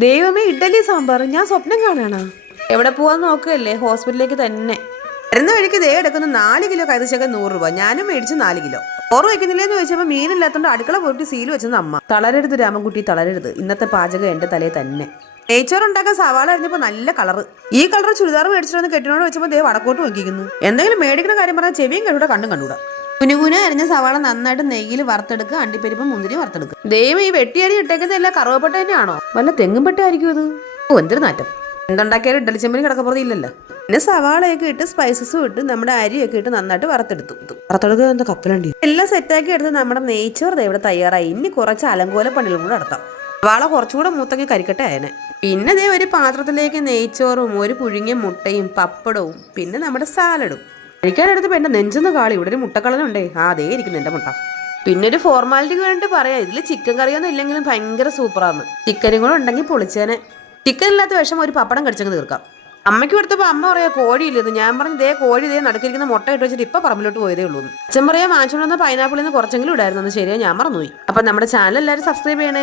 ദൈവമേ, ഇഡ്ഡലി സാമ്പാർ ഞാൻ സ്വപ്നം കാണാണോ? എവിടെ പോവാന്ന് നോക്കുകയല്ലേ? ഹോസ്പിറ്റലിലേക്ക് തന്നെ. വരുന്ന വഴിക്ക് ദേ എടുക്കുന്ന 4 കിലോ കൈതച്ചക്ക 100 രൂപ. ഞാനും മേടിച്ച് 4 കിലോ. ഓറ് വെക്കുന്നില്ലേന്ന് ചോദിച്ചപ്പോൾ മീനില്ലാത്തോണ്ട് അടുക്കള പോയിട്ട് സീൽ വെച്ചത് അമ്മ. തളരരുത് രാമൻകുട്ടി, തളരരുത്. ഇന്നത്തെ പാചകം എന്റെ തലയിൽ തന്നെ. നെയ്ച്ചോറ് ഉണ്ടാക്കാൻ സവാള അരിഞ്ഞപ്പോൾ നല്ല കളറ്. ഈ കളർ ചുരിദാർ മേടിച്ചിട്ട് കെട്ടിനോട് വെച്ചപ്പോൾ ദേ വടക്കോട്ട് നോക്കിക്കുന്നു. എന്തെങ്കിലും മേടിക്കുന്ന കാര്യം പറഞ്ഞാൽ ചെവിയും കണ്ടൂടെ കണ്ണും കണ്ടൂടാ. കുനുകുന അരിഞ്ഞ സവാള നന്നായിട്ട് നെയ്യിൽ വറുത്തെടുക്കുക. അണ്ടിപ്പരിപ്പ് മുന്തിരി വറുത്തെടുക്കുക. ദൈവം, ഈ വെട്ടിയരി ഇട്ടേക്കുന്ന എല്ലാം കറുവപ്പട്ട തന്നെയാണോ? വല്ല തെങ്ങും പെട്ടായിരിക്കും അത്. ഓ, എന്തൊരു നാറ്റം. എന്തുണ്ടാക്കിയാലും ഇഡ്ഡലി ചെമ്പിന് കിടക്കപ്പുറത്ത് ഇല്ലല്ലോ. പിന്നെ സവാളയൊക്കെ ഇട്ട് സ്പൈസസും ഇട്ട് നമ്മുടെ അരിയൊക്കെ ഇട്ട് നന്നായിട്ട് വറുത്തെടുക്കുക. എന്താ കപ്പലണ്ടി എല്ലാം സെറ്റാക്കി എടുത്ത് നമ്മുടെ നെയ്ച്ചോറ് ഇവിടെ തയ്യാറായി. ഇനി കുറച്ച് അലങ്കോല പണികളും കൂടെ നടത്താം. സവാള കുറച്ചുകൂടെ മൂത്തങ്ങി കരിക്കട്ടെ ആയനെ. പിന്നെ ദേ ഒരു പാത്രത്തിലേക്ക് നെയ്ച്ചോറും ഒരു പുഴുങ്ങിയ മുട്ടയും പപ്പടവും പിന്നെ നമ്മുടെ സാലഡും. കഴിക്കാനെടുത്തപ്പോൾ എൻ്റെ നെഞ്ചെന്ന് കാളി. ഇവിടെ ഒരു മുട്ടക്കളനുണ്ടേ. അതേ ഇരിക്കുന്നു എൻ്റെ മുട്ട. പിന്നെ ഒരു ഫോർമാലിറ്റിക്ക് വേണ്ടി പറയാം, ഇതിൽ ചിക്കൻ കറിയൊന്നും ഇല്ലെങ്കിലും ഭയങ്കര സൂപ്പറാണ്. ചിക്കനും കൂടെ ഉണ്ടെങ്കിൽ പൊളിച്ചേനെ. ചിക്കൻ ഇല്ലാത്ത വിഷം ഒരു പപ്പടം കടിച്ചങ്ങ് തീർക്കാം. അമ്മയ്ക്ക് കൊടുത്തപ്പോൾ അമ്മ പറയാ കോഴിയില്ലെന്ന്. ഞാൻ പറഞ്ഞു ദേ കോഴി ദേ നടുക്കിരിക്കുന്ന മുട്ട ഇട്ട് വെച്ചിട്ട് ഇപ്പം പറമ്പിലോട്ട് പോയതേ ഉള്ളൂ. അച്ഛൻ പറയാൻ വാങ്ങിച്ചുകൊണ്ടുവന്ന പൈനാപ്പിളിൽ നിന്ന് കുറച്ചെങ്കിലും ഇടായിരുന്നു. ശരിയാ, ഞാൻ മറന്നുപോയി. അപ്പം നമ്മുടെ ചാനൽ എല്ലാവരും സബ്സ്ക്രൈബ് ചെയ്യണേ.